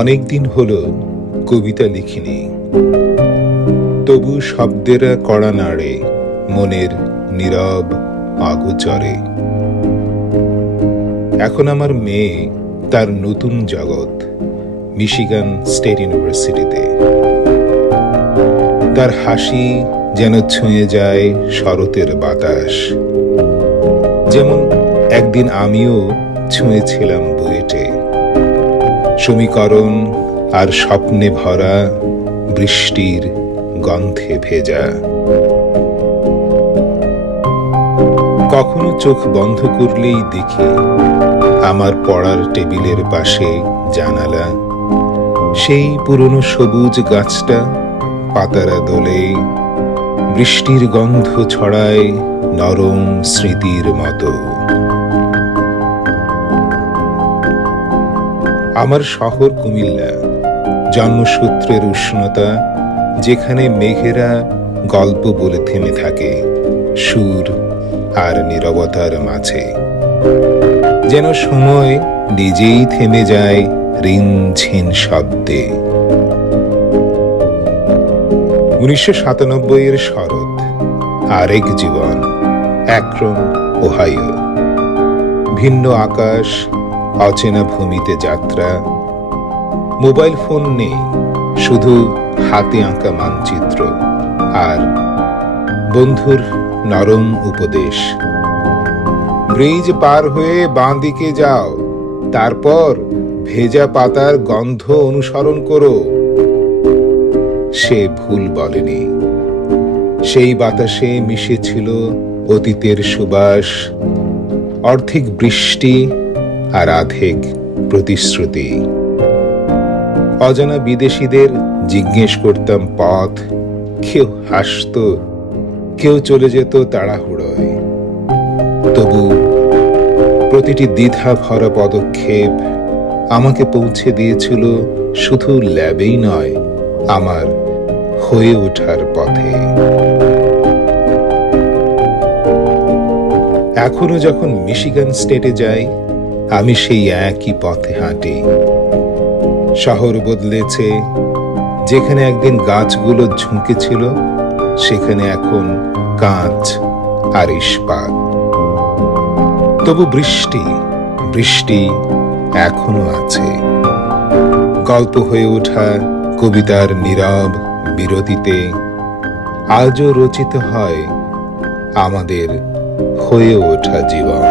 অনেকদিন হলো কবিতা লিখিনি, তবু শব্দেরা কড়া নাড়ে মনের নীরব আগোচরে। এখন আমার মেয়ে তার নতুন জগৎ মিশিগান স্টেট ইউনিভার্সিটিতে। তার হাসি যেন ছুঁয়ে যায় শরতের বাতাস, যেমন একদিন আমিও ছুঁয়েছিলাম বুয়েটে। সমীকরণ আর স্বপ্নে ভরা, বৃষ্টির গন্ধে ভেজা। কখনো চোখ বন্ধ করলেই দেখি আমার পড়ার টেবিলের পাশে জানালা, সেই পুরনো সবুজ গাছটা পাতারা দোলে, বৃষ্টির গন্ধ ছড়ায় নরম স্মৃতির মতো। আমার শহর কুমিল্লা, জন্মসূত্রের উষ্ণতা, যেখানে মেঘেরা গল্প বলে থেমে থাকে সুর আর নীরবতার মাঝে। যেন সময় নিজেই থেমে যায় রিনঝিন শব্দে। 1997 শরৎ, আরেক জীবন, অ্যাক্রন, ওহাইও। ভিন্ন আকাশ, অচেনা ভূমিতে যাত্রা। মোবাইল ফোন নেই, শুধু হাতে আঁকা মানচিত্র আর বন্ধুর নরম উপদেশ। ব্রিজ পার হয়ে বাঁ দিকে যাও, তারপর ভেজা পাতার গন্ধ অনুসরণ করো। সে ভুল বলেনি। সেই বাতাসে মিশেছিল অতীতের সুবাস, অর্ধেক বৃষ্টি আর আধেক প্রতিশ্রুতি। অজানা বিদেশিদের জিজ্ঞেস করতাম পথ, কেউ হাসত, কেউ চলে যেত তাড়াহুড়োয়। তবু প্রতিটি দ্বিধা ভরা পদক্ষেপ আমাকে পৌঁছে দিয়েছিল শুধু ল্যাবেই নয়, আমার হয়ে ওঠার পথে। এখনো যখন মিশিগান স্টেটে যাই, আমি সেই একই পথে হাঁটি। শহর বদলেছে, যেখানে একদিন গাছগুলো ঝুঁকেছিল সেখানে এখন কাঁচ আর ইস্পাত। তবু বৃষ্টি বৃষ্টি এখনো আছে, গল্প হয়ে ওঠা কবিতার নীরব বিরতিতে আজও রচিত হয় আমাদের হয়ে ওঠা জীবন।